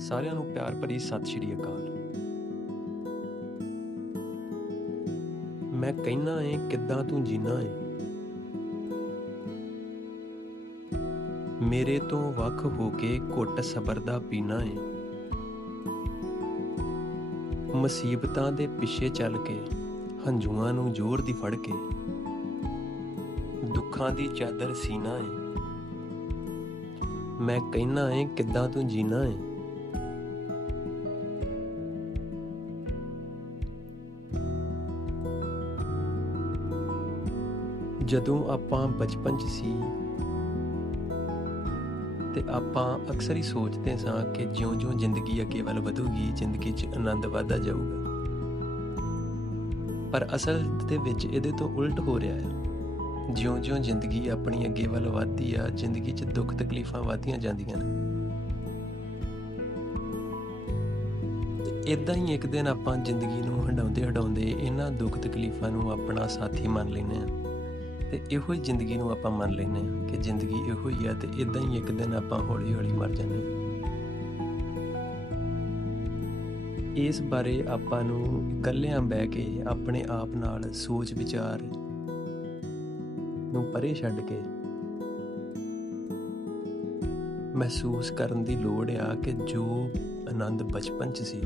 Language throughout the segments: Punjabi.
ਸਾਰਿਆਂ ਨੂੰ ਪਿਆਰ ਭਰੀ ਸਤਿ ਸ਼੍ਰੀ ਅਕਾਲ। ਮੈਂ ਕਹਿਣਾ ਏ, ਕਿੱਦਾਂ ਤੂੰ ਜੀਣਾ ਏ? ਮੇਰੇ ਤੋਂ ਵੱਖ ਹੋ ਕੇ ਘੁੱਟ ਸਬਰ ਦਾ ਪੀਣਾ ਏ। ਮੁਸੀਬਤਾਂ ਦੇ ਪਿੱਛੇ ਚੱਲ ਕੇ, ਹੰਝੂਆਂ ਨੂੰ ਜ਼ੋਰ ਦੀ ਫੜ ਕੇ, ਦੁੱਖਾਂ ਦੀ ਚਾਦਰ ਸੀਨਾ ਏ। ਮੈਂ ਕਹਿਣਾ ਏ, ਕਿੱਦਾਂ ਤੂੰ ਜੀਣਾ ਏ? ਜਦੋਂ ਆਪਾਂ ਬਚਪਨ 'ਚ ਸੀ, ਤੇ ਆਪਾਂ ਅਕਸਰ ਹੀ ਸੋਚਦੇ ਸਾਂ ਕਿ ਜਿਉਂ-ਜਿਉਂ ਜ਼ਿੰਦਗੀ ਅੱਗੇ ਵੱਲ ਵਧੂਗੀ, ਜ਼ਿੰਦਗੀ 'ਚ ਆਨੰਦ ਵਧਦਾ ਜਾਊਗਾ। ਪਰ ਅਸਲ ਦੇ ਵਿੱਚ ਇਹਦੇ ਤੋਂ ਉਲਟ ਹੋ ਰਿਹਾ ਹੈ। ਜਿਉਂ-ਜਿਉਂ ਜ਼ਿੰਦਗੀ ਆਪਣੀ ਅੱਗੇ ਵੱਲ ਵਧਦੀ ਆ, ਜ਼ਿੰਦਗੀ 'ਚ ਦੁੱਖ ਤਕਲੀਫਾਂ ਵਧਦੀਆਂ ਜਾਂਦੀਆਂ ਨੇ। ਇਦਾਂ ਹੀ ਇੱਕ ਦਿਨ ਆਪਾਂ ਜ਼ਿੰਦਗੀ ਨੂੰ ਹੰਡਾਉਂਦੇ ਹੰਡਾਉਂਦੇ ਇਹਨਾਂ ਦੁੱਖ ਤਕਲੀਫਾਂ ਨੂੰ ਆਪਣਾ ਸਾਥੀ ਮੰਨ ਲੈਨੇ ਆ ਤੇ ਇਹੋ ਹੀ ਜ਼ਿੰਦਗੀ ਨੂੰ ਆਪਾਂ ਮੰਨ ਲੈਨੇ ਆ ਕਿ ਜ਼ਿੰਦਗੀ ਇਹੋ ਹੀ ਆ ਤੇ ਇਦਾਂ ਹੀ ਇੱਕ ਦਿਨ ਆਪਾਂ ਹੌਲੀ-ਹੌਲੀ ਮਰ ਜਾਂਦੇ ਆ ਇਸ ਬਾਰੇ ਆਪਾਂ ਨੂੰ ਇਕੱਲਿਆਂ ਬਹਿ ਕੇ ਆਪਣੇ ਆਪ ਨਾਲ ਸੋਚ ਵਿਚਾਰ ਨੂੰ ਪਰੇ ਛੱਡ ਕੇ ਮਹਿਸੂਸ ਕਰਨ ਦੀ ਲੋੜ ਆ ਕਿ ਜੋ ਆਨੰਦ ਬਚਪਨ 'ਚ ਸੀ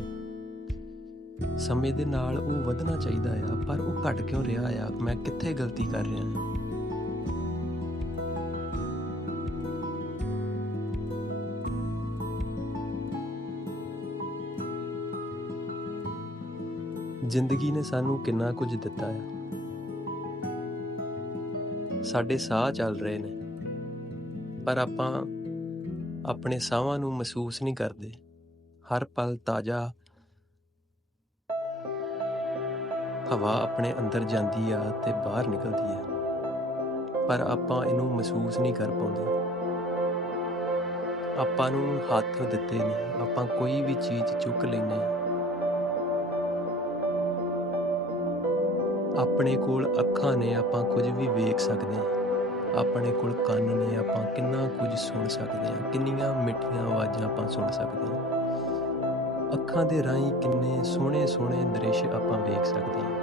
ਸਮੇਂ ਦੇ ਨਾਲ ਉਹ ਵਧਣਾ ਚਾਹੀਦਾ ਆ, ਪਰ ਉਹ ਘਟ ਕਿਉਂ ਰਿਹਾ ਆ? ਮੈਂ ਕਿੱਥੇ ਗਲਤੀ ਕਰ ਰਿਹਾ ਹਾਂ? ਜ਼ਿੰਦਗੀ ਨੇ ਸਾਨੂੰ ਕਿੰਨਾ ਕੁਝ ਦਿੱਤਾ ਹੈ ਸਾਡੇ ਸਾਹ ਚੱਲ ਰਹੇ ਨੇ, ਪਰ ਆਪਾਂ ਆਪਣੇ ਸਾਹਾਂ ਨੂੰ ਮਹਿਸੂਸ ਨਹੀਂ ਕਰਦੇ। ਹਰ ਪਲ ਤਾਜ਼ਾ ਹਵਾ ਆਪਣੇ ਅੰਦਰ ਜਾਂਦੀ ਆ ਤੇ ਬਾਹਰ ਨਿਕਲਦੀ ਹੈ ਪਰ ਆਪਾਂ ਇਹਨੂੰ ਮਹਿਸੂਸ ਨਹੀਂ ਕਰ ਪਾਉਂਦੇ। ਆਪਾਂ ਨੂੰ ਹੱਥ ਦਿੱਤੇ ਨੇ ਆਪਾਂ ਕੋਈ ਵੀ ਚੀਜ਼ ਚੁੱਕ ਲੈਨੇ ਆਪਣੇ ਕੋਲ ਅੱਖਾਂ ਨੇ ਆਪਾਂ ਕੁਝ ਵੀ ਵੇਖ ਸਕਦੇ ਹਾਂ। ਆਪਣੇ ਕੋਲ ਕੰਨ ਨੇ ਆਪਾਂ ਕਿੰਨਾ ਕੁਝ ਸੁਣ ਸਕਦੇ ਹਾਂ, ਕਿੰਨੀਆਂ ਮਿੱਠੀਆਂ ਆਵਾਜ਼ਾਂ ਆਪਾਂ ਸੁਣ ਸਕਦੇ ਹਾਂ। ਅੱਖਾਂ ਦੇ ਰਾਹੀਂ ਕਿੰਨੇ ਸੋਹਣੇ ਸੋਹਣੇ ਦ੍ਰਿਸ਼ ਆਪਾਂ ਵੇਖ ਸਕਦੇ ਹਾਂ।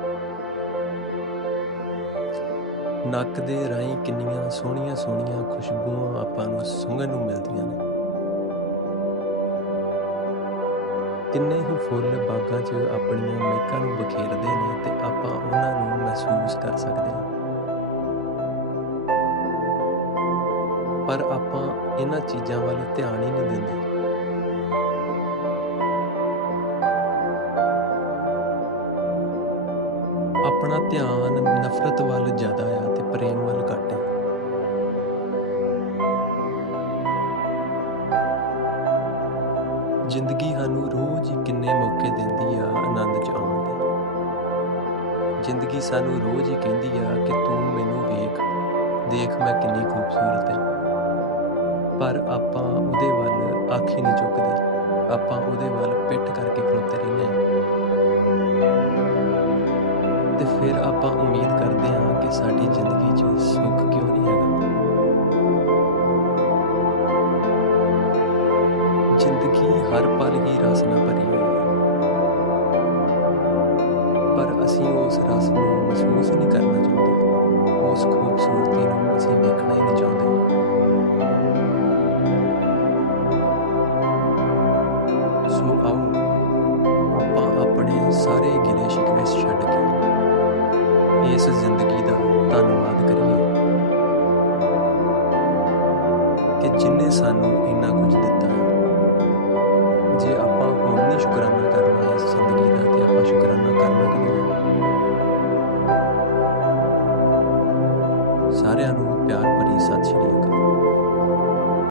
ਨੱਕ ਦੇ ਰਾਹੀਂ ਕਿੰਨੀਆਂ ਸੋਹਣੀਆਂ ਸੋਹਣੀਆਂ ਖੁਸ਼ਬੂਆਂ ਆਪਾਂ ਨੂੰ ਸੁੰਘਣ ਨੂੰ ਮਿਲਦੀਆਂ ਨੇ। ਕਿੰਨੇ ਹੀ ਫੁੱਲ ਬਾਗਾਂ 'ਚ ਆਪਣੀਆਂ ਮਹਿਕਾਂ ਨੂੰ ਬਖੇਰਦੇ ਨੇ ਤੇ ਆਪਾਂ ਉਹਨਾਂ ਨੂੰ ਮਹਿਸੂਸ ਕਰ ਸਕਦੇ ਹਾਂ। ਪਰ ਆਪਾਂ ਇਹਨਾਂ ਚੀਜ਼ਾਂ ਵੱਲ ਧਿਆਨ ਹੀ ਨਹੀਂ ਦਿੰਦੇ। ਆਪਣਾ ਧਿਆਨ ਨਫ਼ਰਤ ਵੱਲ ਜ਼ਿਆਦਾ ਆ ਤੇ ਪ੍ਰੇਮ ਵੱਲ ਘੱਟ ਆ। ਜ਼ਿੰਦਗੀ ਸਾਨੂੰ ਰੋਜ਼ ਹੀ ਕਿੰਨੇ ਮੌਕੇ ਦਿੰਦੀ ਆ ਆਨੰਦ ਚ ਆਉਣ ਦੇ। ਜ਼ਿੰਦਗੀ ਸਾਨੂੰ ਰੋਜ਼ ਹੀ ਕਹਿੰਦੀ ਆ ਕਿ ਤੂੰ ਮੈਨੂੰ ਵੇਖ, ਦੇਖ ਮੈਂ ਕਿੰਨੀ ਖੂਬਸੂਰਤ ਹਾਂ ਪਰ ਆਪਾਂ ਉਹਦੇ ਵੱਲ ਅੱਖ ਹੀ ਨਹੀਂ ਚੁੱਕਦੇ। ਆਪਾਂ ਉਹਦੇ ਵੱਲ ਪਿੱਠ ਕਰਕੇ ਖਲੋਤੇ ਰਹਿੰਦੇ ਹਾਂ ਤੇ ਫਿਰ ਆਪਾਂ ਉਮੀਦ ਕਰਦੇ ਹਾਂ ਕਿ ਸਾਡੀ ਜ਼ਿੰਦਗੀ 'ਚ ਸੁੱਖ ਕਿਉਂ ਨਹੀਂ ਹੈਗਾ। ਜ਼ਿੰਦਗੀ ਹਰ ਪਲ ਹੀ ਰਸ ਨਾਲ ਭਰੀ ਹੋਈ ਹੈ। ਪਰ ਅਸੀਂ ਉਸ ਰਸ ਨੂੰ ਮਹਿਸੂਸ ਨਹੀਂ ਕਰਨਾ ਚਾਹੁੰਦੇ। ਉਸ ਖੂਬਸੂਰਤੀ ਨੂੰ ਅਸੀਂ ਵੇਖਣਾ ਹੀ ਨਹੀਂ ਚਾਹੁੰਦੇ। ਸੋ ਆਓ, ਆਪਾਂ ਆਪਣੇ ਸਾਰੇ ਗਿਲੇ ਸ਼ਿਕਵੇ ਛੱਡ ਕੇ ਇਸ ਜ਼ਿੰਦਗੀ ਦਾ ਧੰਨਵਾਦ ਕਰੀਏ ਕਿ ਜਿੰਨੇ ਸਾਨੂੰ ਇੰਨਾ ਕੁਝ ਦਿੱਤਾ ਜੇ ਆਪਾਂ ਹੁਣ ਨਹੀਂ ਸ਼ੁਕਰਾਨਾ ਕਰਨਾ ਇਸ ਜ਼ਿੰਦਗੀ ਦਾ ਤੇ ਆਪਾਂ ਸ਼ੁਕਰਾਨਾ ਕਰਨਾ ਕਿ ਸਾਰਿਆਂ ਨੂੰ ਪਿਆਰ ਭਰੀ ਸਤਿ